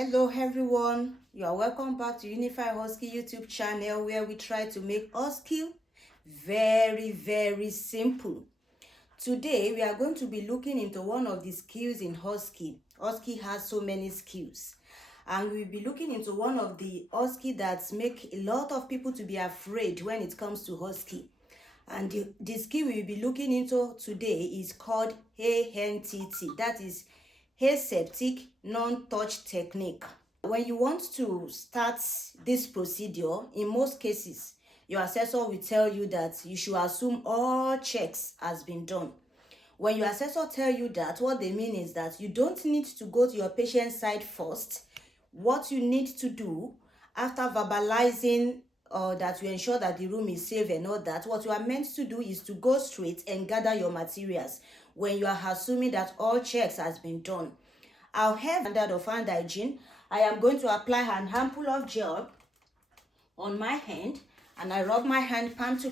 Hello everyone, you are welcome back to Unified OSCE YouTube channel, where we try to make OSCE very simple. Today we are going to be looking into one of the skills in OSCE. OSCE has so many skills, and we'll be looking into one of the OSCE that make a lot of people to be afraid when it comes to OSCE. And the skill we'll be looking into today is called ANTT, that is Aseptic non-touch technique. When you want to start this procedure, in most cases, your assessor will tell you that you should assume all checks has been done. When your assessor tell you that, what they mean is that you don't need to go to your patient side first. What you need to do after verbalizing that you ensure that the room is safe and all that, what you are meant to do is to go straight and gather your materials when you are assuming that all checks has been done. However, standard of hand hygiene, I am going to apply an handful of gel on my hand, and I rub my hand palm to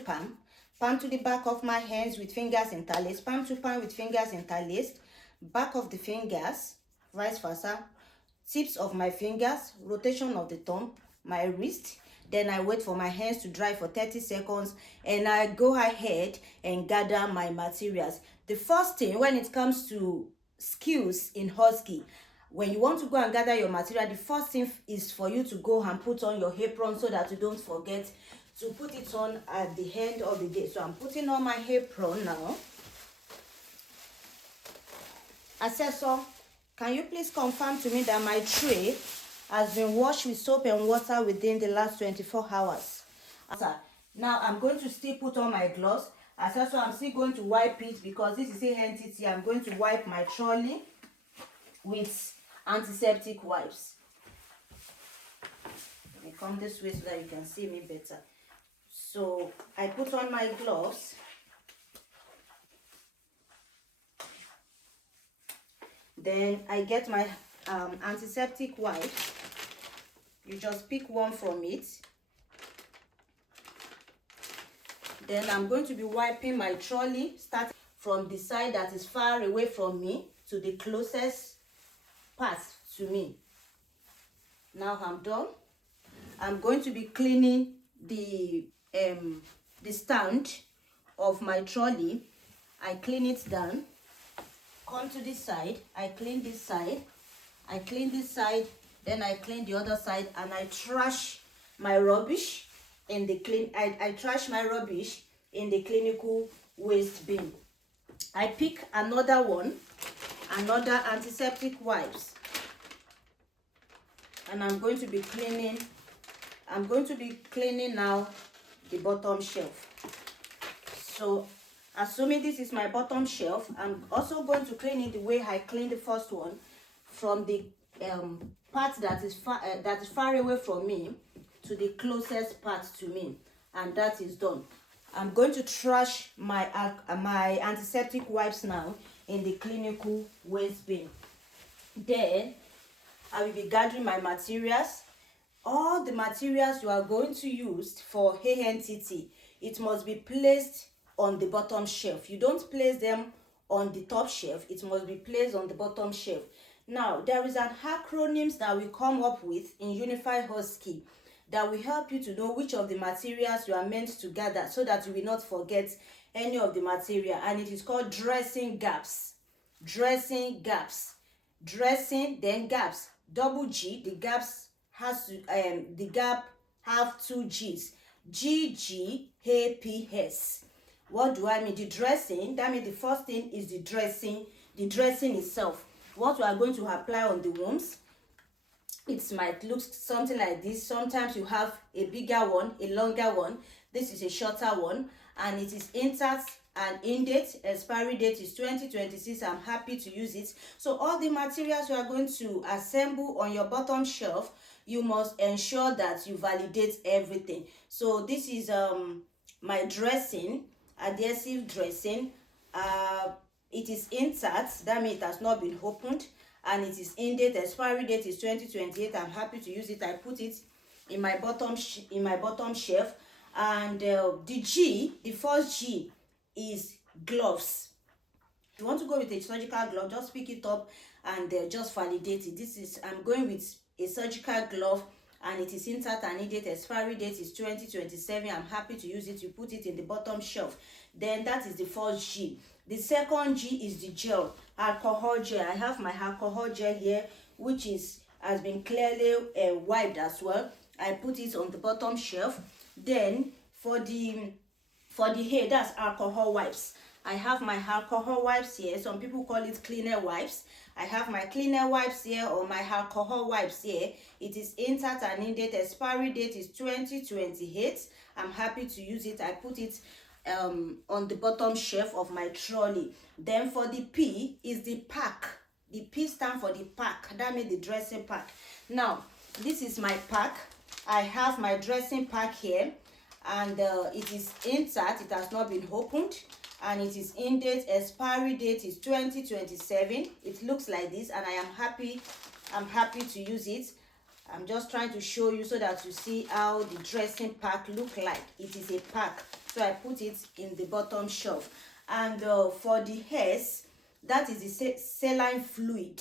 the back of my hands with fingers interlaced, palm to palm with fingers interlaced, back of the fingers, vice versa, tips of my fingers, rotation of the thumb, my wrist. Then I wait for my hands to dry for 30 seconds and I go ahead and gather my materials. The first thing when it comes to skills in OSCE, when you want to go and gather your material, the first thing is for you to go and put on your apron so that you don't forget to put it on at the end of the day. So I'm putting on my apron now. Assessor, can you please confirm to me that my tray has been washed with soap and water within the last 24 hours? Now I'm going to still put on my gloves. Assessor, I'm still going to wipe it because this is ANTT. I'm going to wipe my trolley with antiseptic wipes. Let me come this way so that you can see me better. So I put on my gloves. Then I get my antiseptic wipes. You just pick one from it. Then I'm going to be wiping my trolley, starting from the side that is far away from me to the closest part to me. Now I'm done. I'm going to be cleaning the stand of my trolley. I clean it down. Come to this side. I clean this side. I clean this side. Then I clean the other side, and I trash my rubbish in the I trash my rubbish in the clinical waste bin. I pick another one, another antiseptic wipes, and I'm going to be cleaning now the bottom shelf. So assuming this is my bottom shelf, I'm also going to clean it the way I cleaned the first one, from the part that is far away from me to the closest part to me, and that is done. I'm going to trash my antiseptic wipes now in the clinical waste bin. Then I will be gathering my materials. All the materials you are going to use for ANTT, it must be placed on the bottom shelf. You don't place them on the top shelf. It must be placed on the bottom shelf. Now, there is an acronyms that we come up with in Unified OSCE that will help you to know which of the materials you are meant to gather so that you will not forget any of the material, and it is called dressing gaps. Dressing gaps. Dressing, then gaps. Double G, the gaps has to the gap have two G's. GGAPS. What do I mean? The dressing, that means the first thing is the dressing itself. What we are going to apply on the wounds, it might look something like this. Sometimes you have a bigger one, a longer one. This is a shorter one, and it is intact and in date. Expiry date is 2026. I'm happy to use it. So all the materials you are going to assemble on your bottom shelf, you must ensure that you validate everything. So this is my dressing, adhesive dressing. It is intact, that means it has not been opened, and it is in date. Expiry date is 2028. I'm happy to use it. I put it in my bottom shelf. And the first G is gloves. If you want to go with a surgical glove, just pick it up and just validate it. This is, I'm going with a surgical glove, and it is intact and needed. Expiry date is 2027. I'm happy to use it. You put it in the bottom shelf. Then that is the first G. The second G is the gel, alcohol gel. I have my alcohol gel here, which has been clearly wiped as well. I put it on the bottom shelf. Then for the hair, that's alcohol wipes. I have my alcohol wipes here. Some people call it cleaner wipes. I have my cleaner wipes here, or my alcohol wipes here. It is intact and in date. Expiry date is 2028. I'm happy to use it. I put it on the bottom shelf of my trolley. Then for the P is the pack. The P stand for the pack. That means the dressing pack. Now, this is my pack. I have my dressing pack here, and it is intact. It has not been opened, and it is in date. Expiry date is 2027. It looks like this, and I'm happy to use it. I'm just trying to show you so that you see how the dressing pack look like. It is a pack, so I put it in the bottom shelf. And for the hairs, that is the saline fluid.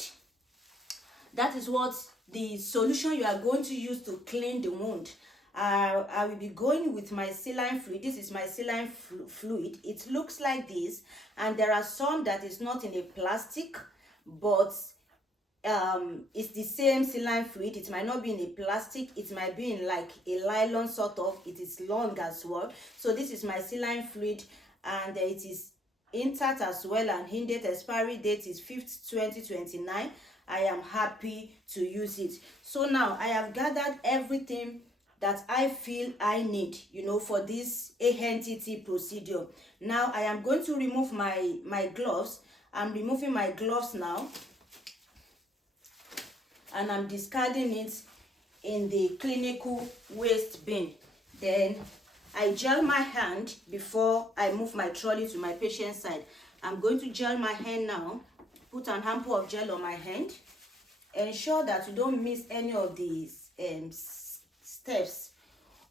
That is what the solution you are going to use to clean the wound. I will be going with my saline fluid. This is my saline fluid. It looks like this, and there are some that is not in a plastic, but it's the same saline fluid. It might not be in a plastic, it might be in like a nylon sort of. It is long as well. So this is my saline fluid, and it is intact as well, and in date. Expiry date is 5th 2029. I am happy to use it. So now I have gathered everything that I feel I need, for this ANTT procedure. Now I am going to remove my gloves. I'm removing my gloves now, and I'm discarding it in the clinical waste bin. Then I gel my hand before I move my trolley to my patient side. I'm going to gel my hand now. Put an ample of gel on my hand. Ensure that you don't miss any of these steps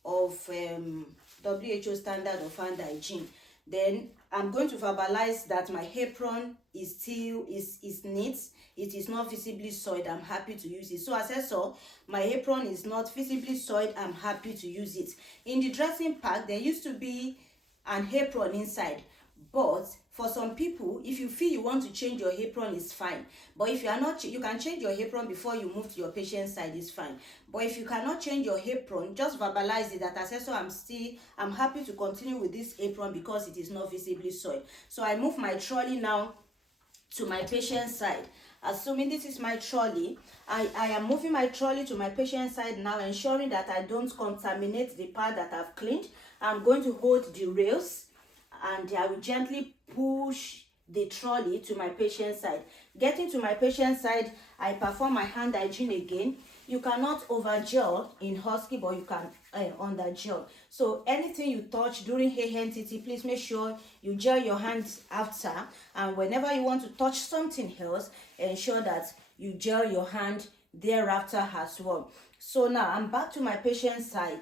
of WHO standard of hand hygiene. Then I'm going to verbalize that my apron is still neat. It is not visibly soiled. I'm happy to use it. So as I saw, my apron is not visibly soiled. I'm happy to use it. In the dressing pack, there used to be an apron inside, but for some people, if you feel you want to change your apron, it's fine. But if you are not, you can change your apron before you move to your patient side, it's fine. But if you cannot change your apron, just verbalize it that as so I'm happy to continue with this apron because it is not visibly soiled. So I move my trolley now to my patient side. Assuming this is my trolley, I am moving my trolley to my patient side now, ensuring that I don't contaminate the part that I've cleaned. I'm going to hold the rails, and I will gently push the trolley to my patient side. Getting to my patient side, I perform my hand hygiene again. You cannot over gel in OSCE, but you can under gel. So anything you touch during ANTT, please make sure you gel your hands after. And whenever you want to touch something else, ensure that you gel your hand thereafter as well. So now I'm back to my patient side.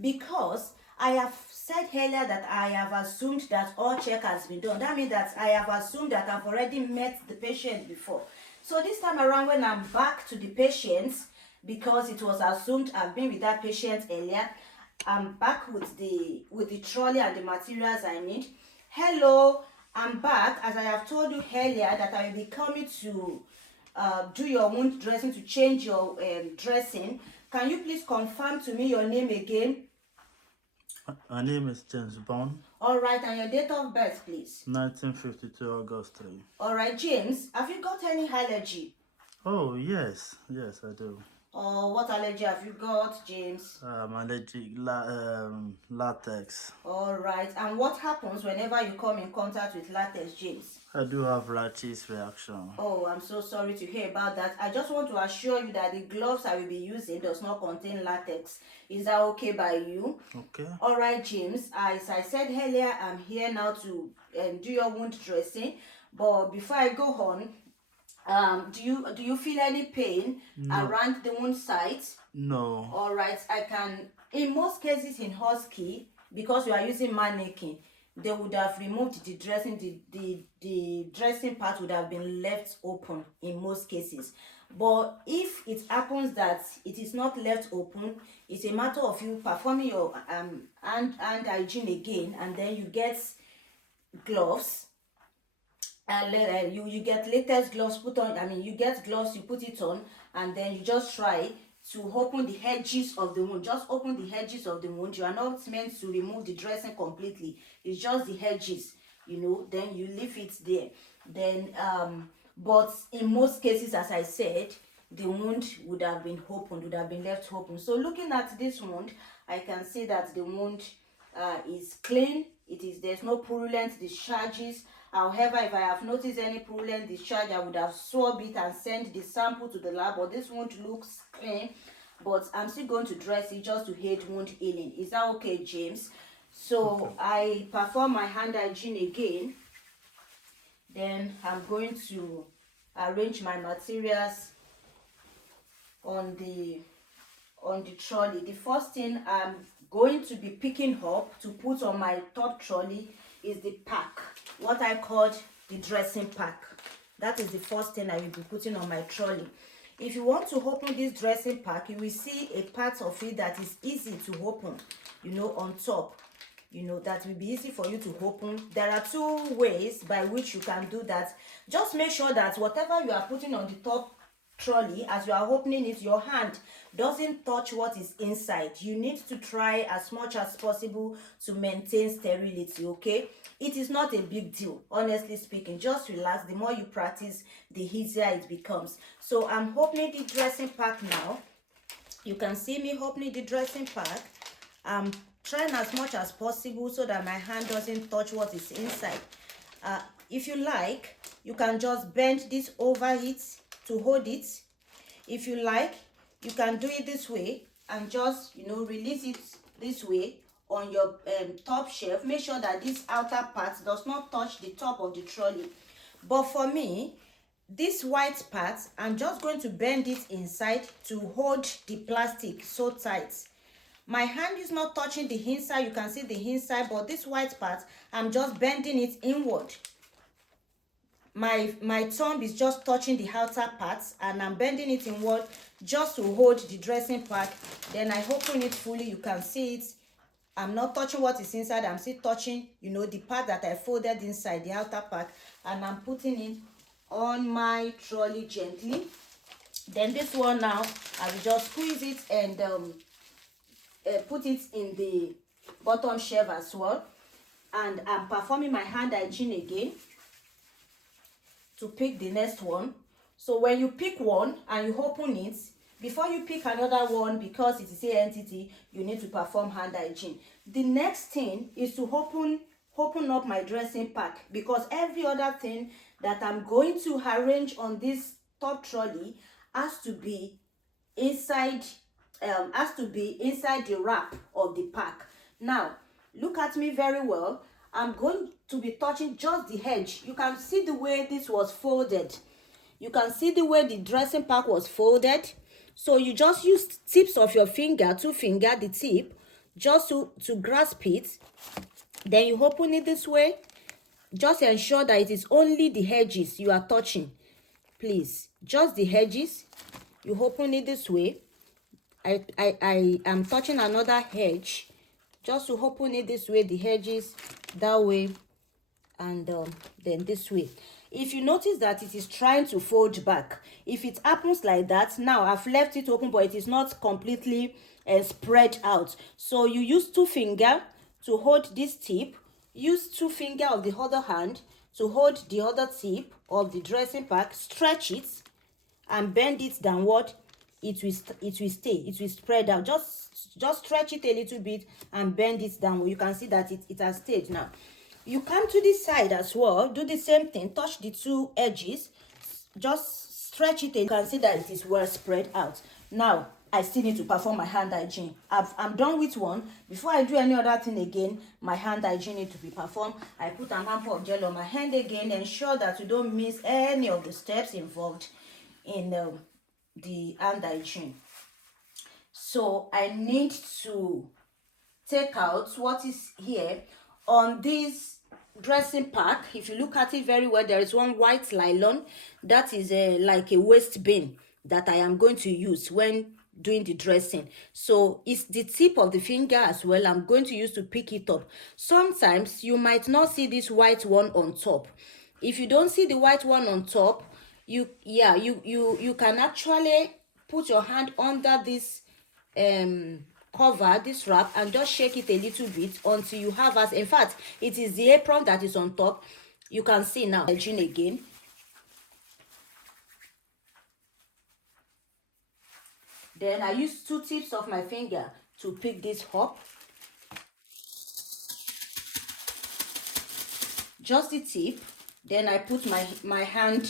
Because I have said earlier that I have assumed that all check has been done. That means that I have assumed that I've already met the patient before. So this time around, when I'm back to the patient, because it was assumed I've been with that patient earlier, I'm back with the trolley and the materials I need. Hello, I'm back. As I have told you earlier that I will be coming to do your wound dressing, to change your dressing. Can you please confirm to me your name again? My name is James Bond. All right, and your date of birth, please. 1952 August 3. All right, James, have you got any allergy? Oh, yes, I do. What allergy have you got, James? I'm allergic latex. All right, and what happens whenever you come in contact with latex, James? I do have rashes reaction. Oh, I'm so sorry to hear about that. I just want to assure you that the gloves I will be using does not contain latex. Is that okay by you? Okay. All right, James. As I said earlier, I'm here now to do your wound dressing. But before I go on, do you feel any pain around the wound site? No. All right, I can. In most cases in OSCE, because we are using mannequin, they would have removed the dressing. The dressing part would have been left open in most cases. But if it happens that it is not left open, it's a matter of you performing your hand hygiene again, and then you get gloves, and you get latex gloves put on. I mean, you get gloves, you put it on, and then you just try to open the edges of the wound. Just open the edges of the wound. You are not meant to remove the dressing completely. It's just the edges, you know. Then you leave it there. Then but in most cases, as I said, the wound would have been opened, would have been left open. So looking at this wound, I can see that the wound is clean. There's no purulent discharges. However, if I have noticed any purulent discharge, I would have swab it and sent the sample to the lab. But this wound looks clean. But I'm still going to dress it just to aid wound healing. Is that okay, James? So Okay. I perform my hand hygiene again. Then I'm going to arrange my materials on the trolley. The first thing I'm going to be picking up to put on my top trolley is the pack, what I called the dressing pack. That is the first thing I will be putting on my trolley. If you want to open this dressing pack, you will see a part of it that is easy to open, you know, on top. You know, that will be easy for you to open. There are two ways by which you can do that. Just make sure that whatever you are putting on the top trolley, as you are opening it, your hand doesn't touch what is inside. You need to try as much as possible to maintain sterility, okay? It is not a big deal, honestly speaking. Just relax. The more you practice, the easier it becomes. So I'm opening the dressing pack now. You can see me opening the dressing pack. I'm trying as much as possible so that my hand doesn't touch what is inside. If you like, you can just bend this over it to hold it. If you like, you can do it this way and just, you know, release it this way on your top shelf. Make sure that this outer part does not touch the top of the trolley. But for me, this white part, I'm just going to bend it inside to hold the plastic so tight. My hand is not touching the inside. You can see the inside, but this white part, I'm just bending it inward. My thumb is just touching the outer parts, and I'm bending it inward just to hold the dressing pack. Then I open it fully. You can see it. I'm not touching what is inside. I'm still touching, you know, the part that I folded inside, the outer part, and I'm putting it on my trolley gently. Then this one now, I will just squeeze it and put it in the bottom shelf as well. And I'm performing my hand hygiene again to pick the next one. So when you pick one and you open it, before you pick another one, because it is ANTT, you need to perform hand hygiene. The next thing is to open up my dressing pack, because every other thing that I'm going to arrange on this top trolley has to be inside the wrap of the pack. Now look at me very well. I'm going to be touching just the edge. You can see the way this was folded. You can see the way the dressing pack was folded. So you just use tips of your finger, two finger, the tip, just to grasp it. Then you open it this way. Just ensure that it is only the edges you are touching. Please, just the edges. You open it this way. I am touching another edge. Just to open it this way, the edges that way, and then this way. If you notice that it is trying to fold back, if it happens like that, now I've left it open, but it is not completely spread out. So you use two finger to hold this tip. Use two finger of the other hand to hold the other tip of the dressing pack. Stretch it and bend it downward. It will stay. It will spread out. Just stretch it a little bit and bend it downward. You can see that it has stayed. Now you come to this side as well. Do the same thing. Touch the two edges. Just stretch it. You can see that it is well spread out. Now I still need to perform my hand hygiene. I'm done with one. Before I do any other thing again, my hand hygiene need to be performed. I put an ample of gel on my hand again. Ensure that you don't miss any of the steps involved in the hand hygiene. So I need to take out what is here on this dressing pack, if you look at it very well, there is one white nylon that is like a waste bin that I am going to use when doing the dressing. So it's the tip of the finger as well I'm going to use to pick it up. Sometimes you might not see this white one on top. If you don't see the white one on top, you can actually put your hand under this cover, this wrap, and just shake it a little bit until you have, as in fact it is the apron that is on top. You can see now hygiene again. Then I use 2 tips of my finger to pick this up, just the tip. Then I put my hand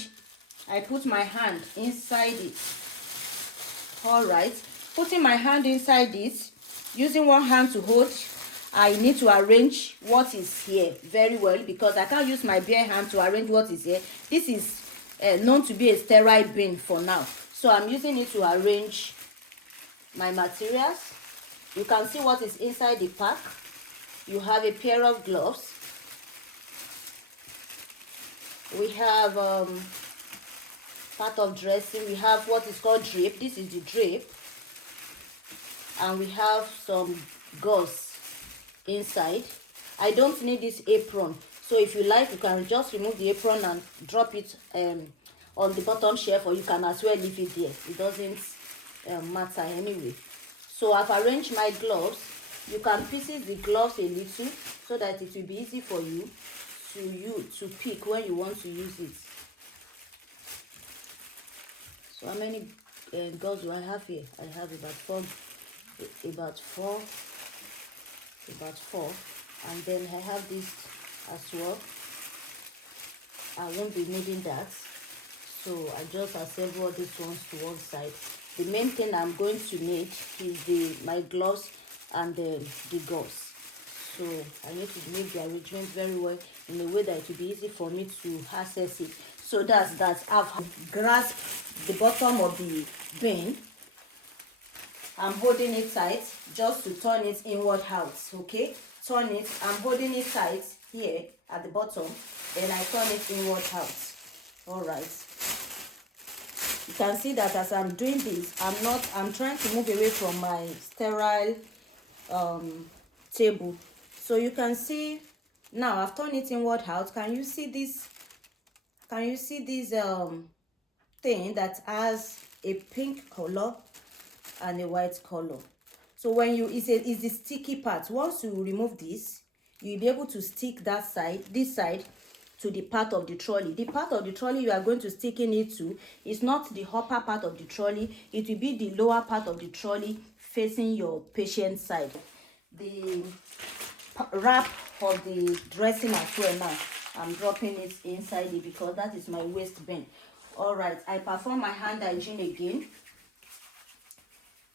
inside it. All right, putting my hand inside it, using one hand to hold, I need to arrange what is here very well, because I can't use my bare hand to arrange what is here. This is known to be a sterile bin for now, so I'm using it to arrange my materials. You can see what is inside the pack. You have a pair of gloves. We have part of dressing. We have what is called drape. This is the drape, and we have some gauze inside. I don't need this apron, so if you like, you can just remove the apron and drop it on the bottom shelf, or you can as well leave it there. It doesn't matter anyway. So I've arranged my gloves. You can pieces the gloves a little so that it will be easy for you to pick when you want to use it. So how many gauze do I have here? I have about four, and then I have this as well. I won't be needing that, so I just assemble these ones to one side. The main thing I'm going to need is my gloves and the gauze. So I need to make the arrangement very well in a way that it will be easy for me to access it. So that's that. I've grasped the bottom of the bin. I'm holding it tight just to turn it inward out. Okay, turn it. I'm holding it tight here at the bottom, then I turn it inward out. All right. You can see that as I'm doing this, I'm trying to move away from my sterile table. So you can see now I've turned it inward out. Can you see this? Can you see this thing that has a pink color and a white color? So when it's the sticky part. Once you remove this, you'll be able to stick this side to the part of the trolley. The part of the trolley you are going to stick in it to is not the upper part of the trolley. It will be the lower part of the trolley facing your patient side. The wrap of the dressing as well now, I'm dropping it inside it because that is my waste bin. All right, I perform my hand hygiene again,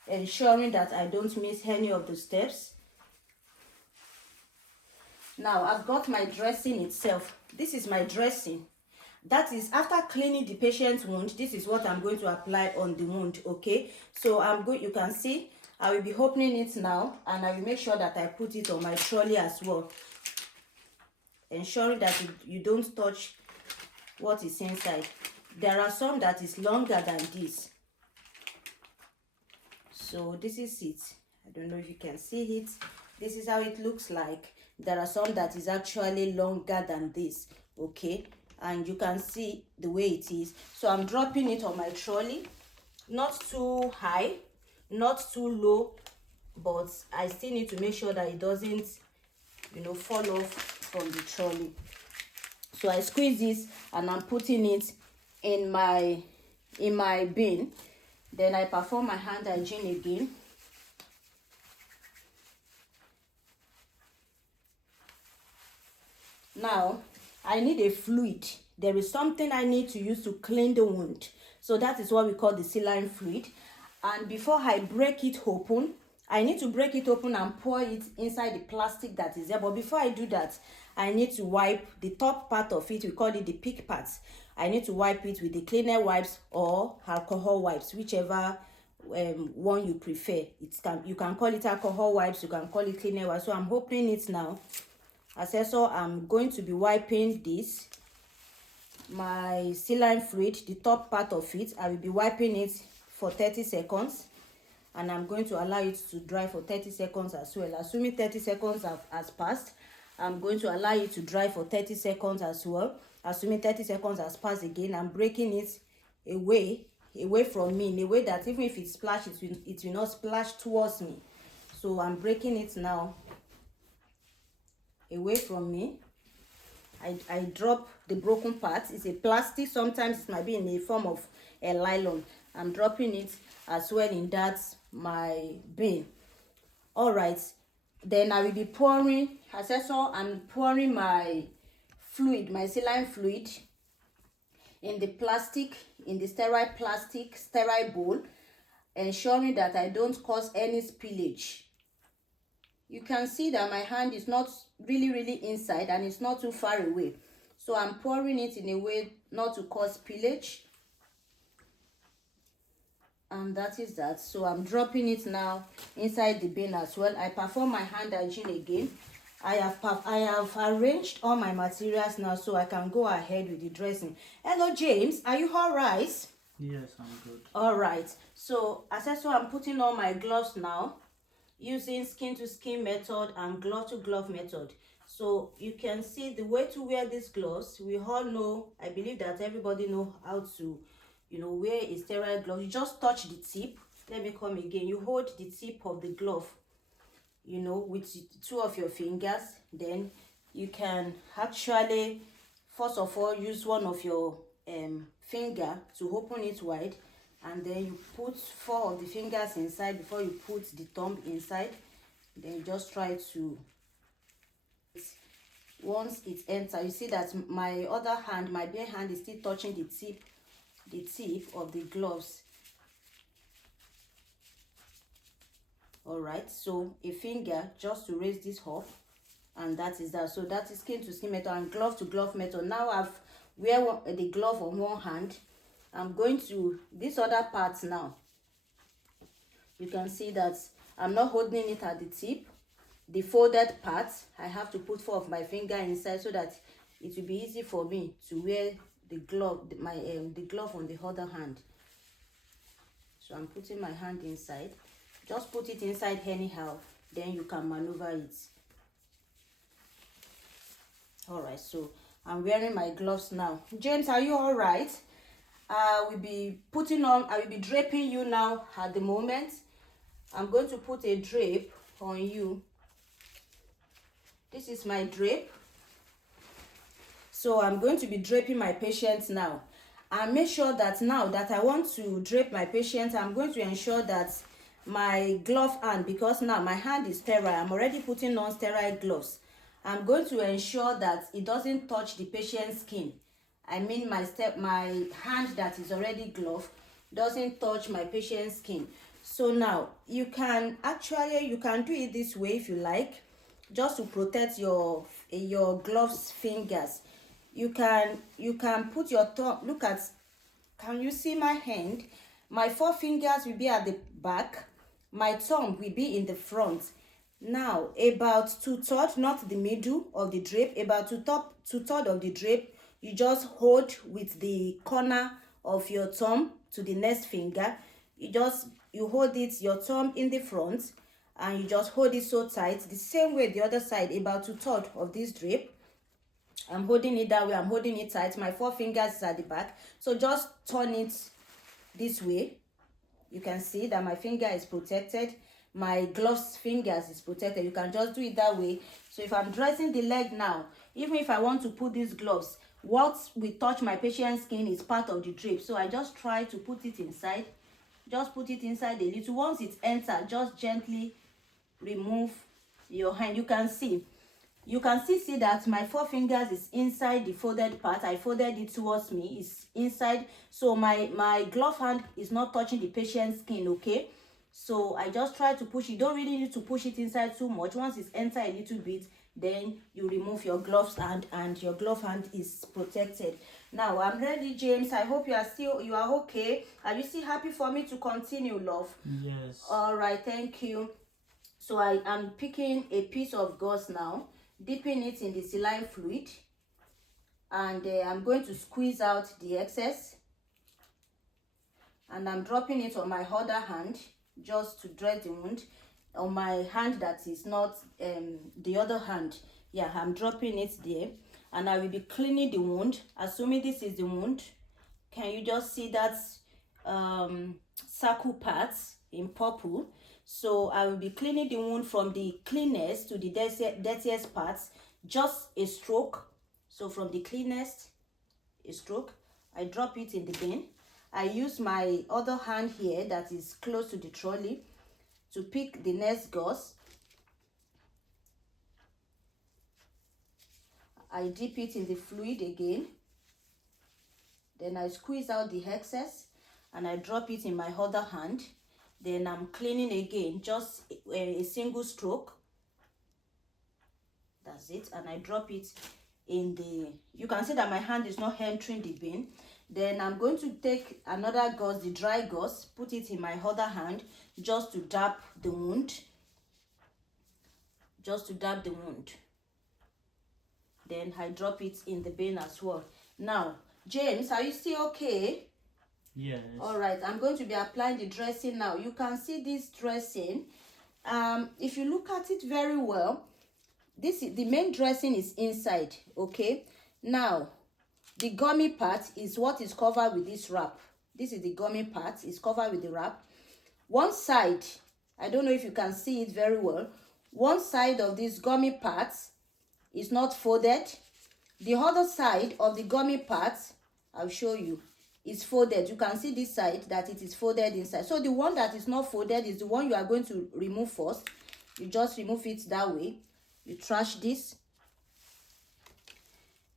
ensuring that I don't miss any of the steps. Now I've got my dressing itself. This is my dressing. That is after cleaning the patient's wound. This is what I'm going to apply on the wound. Okay, so you can see I will be opening it now, and I will make sure that I put it on my trolley as well, ensuring that you don't touch what is inside. There are some that is longer than this. So this is it. I don't know if you can see it. This is how it looks like. There are some that is actually longer than this. Okay, and you can see the way it is. So I'm dropping it on my trolley, not too high, not too low, but I still need to make sure that it doesn't fall off from the trolley. So I squeeze this and I'm putting it in my bin. Then I perform my hand hygiene again. Now I need a fluid. There is something I need to use to clean the wound. So that is what we call the saline fluid. And before I break it open, I need to break it open and pour it inside the plastic that is there. But before I do that, I need to wipe the top part of it. We call it the pick parts. I need to wipe it with the cleaner wipes or alcohol wipes, whichever one you prefer. You can call it alcohol wipes, you can call it cleaner wipes. So I'm opening it now Assessor, I'm going to be wiping this, my saline fluid, the top part of it. I will be wiping it for 30 seconds, and I'm going to allow it to dry for 30 seconds as well. Assuming 30 seconds has passed, I'm going to allow it to dry for 30 seconds as well. Assuming 30 seconds has passed again, I'm breaking it away from me in a way that even if it splashes, it will not splash towards me. So I'm breaking it now away from me. I drop the broken part. It's a plastic, sometimes it might be in a form of a nylon. I'm dropping it as well in that my bin. All right, then I will be pouring, Assessor, I'm pouring my fluid, my saline fluid, in the plastic, in the sterile bowl, ensuring that I don't cause any spillage. You can see that my hand is not really inside and it's not too far away, so I'm pouring it in a way not to cause spillage, and that is that. So I'm dropping it now inside the bin as well. I perform my hand hygiene again. I have arranged all my materials now, so I can go ahead with the dressing. Hello James, are you all right? Yes, I'm good. All right, so Assessor, I'm putting on my gloves now, using skin to skin method and glove to glove method. So you can see the way to wear these gloves. We all know, I believe that everybody know how to, wear a sterile glove. You just touch the tip. Let me come again. You hold the tip of the glove, with two of your fingers. Then you can actually, first of all, use one of your finger to open it wide, and then you put 4 of the fingers inside before you put the thumb inside. Then you just try to, once it enters, you see that my other hand, my bare hand, is still touching the tip of the gloves. All right, so a finger just to raise this up, and that is that. So that is skin to skin method and glove to glove method. Now I've wear the glove on one hand. I'm going to this other part now. You can see that I'm not holding it at the tip. The folded part, I have to put 4 of my finger inside so that it will be easy for me to wear the glove, the glove on the other hand. So I'm putting my hand inside. Just put it inside anyhow, then you can maneuver it. All right, so I'm wearing my gloves now. James, are you all right? I will be draping you now at the moment. I'm going to put a drape on you. This is my drape. So I'm going to be draping my patient now. And make sure that now that I want to drape my patient, I'm going to ensure that my glove hand, because now my hand is sterile, I'm already putting on sterile gloves. I'm going to ensure that it doesn't touch the patient's skin. I mean my hand that is already gloved doesn't touch my patient's skin. So now you can do it this way if you like, just to protect your gloves fingers. You can put your thumb, look at, can you see my hand? My 4 fingers will be at the back, my thumb will be in the front. Now about 2/3, not the middle of the drape, about 2/3 of the drape, you just hold with the corner of your thumb to the next finger. You hold it, your thumb in the front, and you just hold it so tight. The same way the other side, about 2/3 of this drape. I'm holding it that way, I'm holding it tight. My 4 fingers is at the back. So just turn it this way. You can see that my finger is protected. My gloves fingers is protected. You can just do it that way. So if I'm dressing the leg now, even if I want to put these gloves, what will touch my patient's skin is part of the drape. So I just try to put it inside. Just put it inside a little. Once it enters, just gently remove your hand. You can still see that my 4 fingers is inside the folded part. I folded it towards me, it's inside. So my glove hand is not touching the patient's skin, okay? So I just try to push. You don't really need to push it inside too much. Once it's entered a little bit, then you remove your gloves hand and your glove hand is protected. Now I'm ready, James. I hope you are okay. Are you still happy for me to continue, love? Yes. All right, thank you. So I am picking a piece of gauze now. dipping it in the saline fluid, and I'm going to squeeze out the excess, and I'm dropping it on my other hand just to dress the wound. On my hand that is not the other hand, yeah, I'm dropping it there, and I will be cleaning the wound. Assuming this is the wound, can you just see that circle parts in purple? So I will be cleaning the wound from the cleanest to the dirtiest parts, just a stroke. So from the cleanest, a stroke, I drop it in the bin. I use my other hand here that is close to the trolley to pick the next gauze. I dip it in the fluid again. Then I squeeze out the excess and I drop it in my other hand. Then I'm cleaning again, just a single stroke. That's it. And I drop it in the, you can see that my hand is not entering the bin. Then I'm going to take another gauze, the dry gauze, put it in my other hand just to dab the wound. Just to dab the wound. Then I drop it in the bin as well. Now, James, are you still okay? Yes. All right, I'm going to be applying the dressing now. You can see this dressing. If you look at it very well, the main dressing is inside, okay? Now, the gummy part is what is covered with this wrap. This is the gummy part, it's covered with the wrap. One side, I don't know if you can see it very well, one side of this gummy part is not folded. The other side of the gummy part, I'll show you, is folded. You can see this side that it is folded inside. So the one that is not folded is the one you are going to remove first. You just remove it that way. You trash this.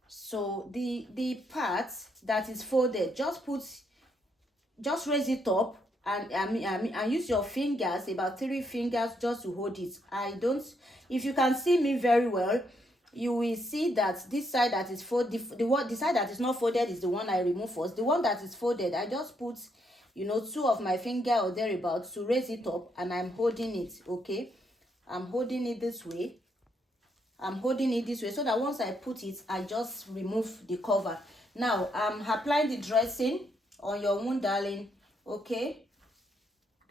So the part that is folded, just raise it up and and use your fingers, about 3 fingers, just to hold it. If you can see me very well, you will see that this side that is folded, the side that is not folded is the one I remove first. The one that is folded, I just put, 2 of my finger or thereabouts to raise it up, and I'm holding it, okay? I'm holding it this way. I'm holding it this way so that once I put it, I just remove the cover. Now, I'm applying the dressing on your wound, darling, okay?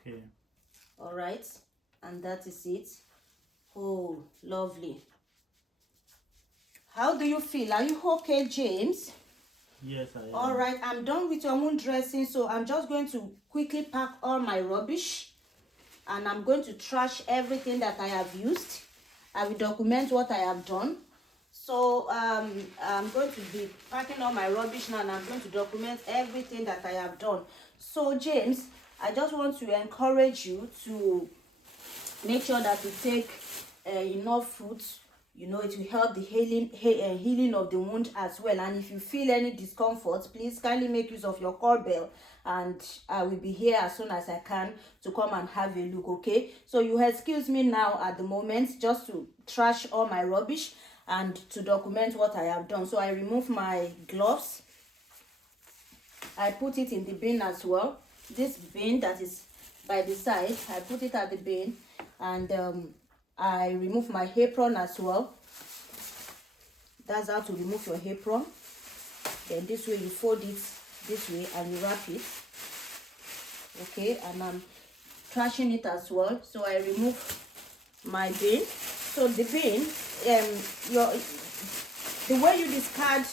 Okay. All right, and that is it. Oh, lovely. How do you feel? Are you okay, James? Yes, I am. All right, I'm done with your wound dressing, so I'm just going to quickly pack all my rubbish, and I'm going to trash everything that I have used. I will document what I have done. So I'm going to be packing all my rubbish now, and I'm going to document everything that I have done. So James, I just want to encourage you to make sure that you take enough fruits. It will help the healing of the wound as well. And if you feel any discomfort, please kindly make use of your call bell, and I will be here as soon as I can to come and have a look, okay? So you excuse me now at the moment, just to trash all my rubbish and to document what I have done. So I remove my gloves. I put it in the bin as well. This bin that is by the side, I put it at the bin, and I remove my apron as well. That's how to remove your apron. Then this way you fold it this way and you wrap it. Okay, and I'm trashing it as well. So I remove my bin. So the bin, the way you discard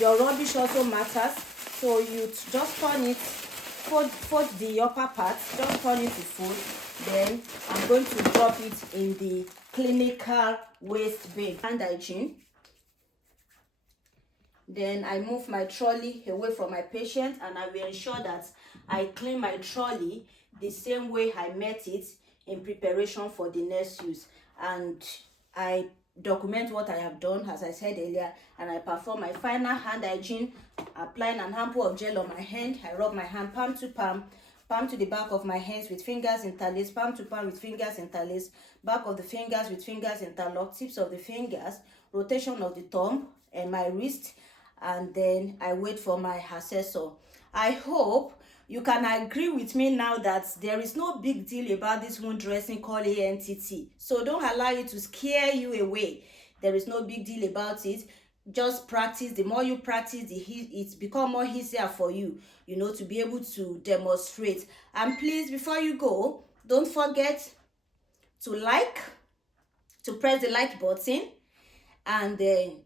your rubbish also matters. So you just turn it, fold the upper part, just turn it to fold. Then I'm going to drop it in the clinical waste bin. Hand hygiene. Then I move my trolley away from my patient, and I will ensure that I clean my trolley the same way I met it in preparation for the next use. And I document what I have done, as I said earlier, and I perform my final hand hygiene, applying an ample of gel on my hand. I rub my hand palm to palm, palm to the back of my hands with fingers interlaced, palm to palm with fingers interlaced, back of the fingers with fingers interlocked, tips of the fingers, rotation of the thumb and my wrist, and then I wait for my assessor. I hope you can agree with me now that there is no big deal about this wound dressing called ANTT. So don't allow it to scare you away. There is no big deal about it. Just practice. The more you practice, it's become more easier for you, you know, to be able to demonstrate. And please, before you go, don't forget to press the like button. And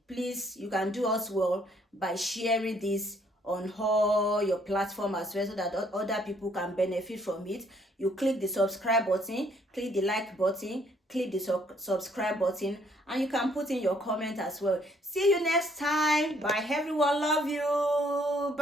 please, you can do us well by sharing this on all your platform as well, so that other people can benefit from it. You click the subscribe button, click the like button, click the subscribe button, and you can put in your comment as well. See you next time. Bye everyone. Love you. Bye.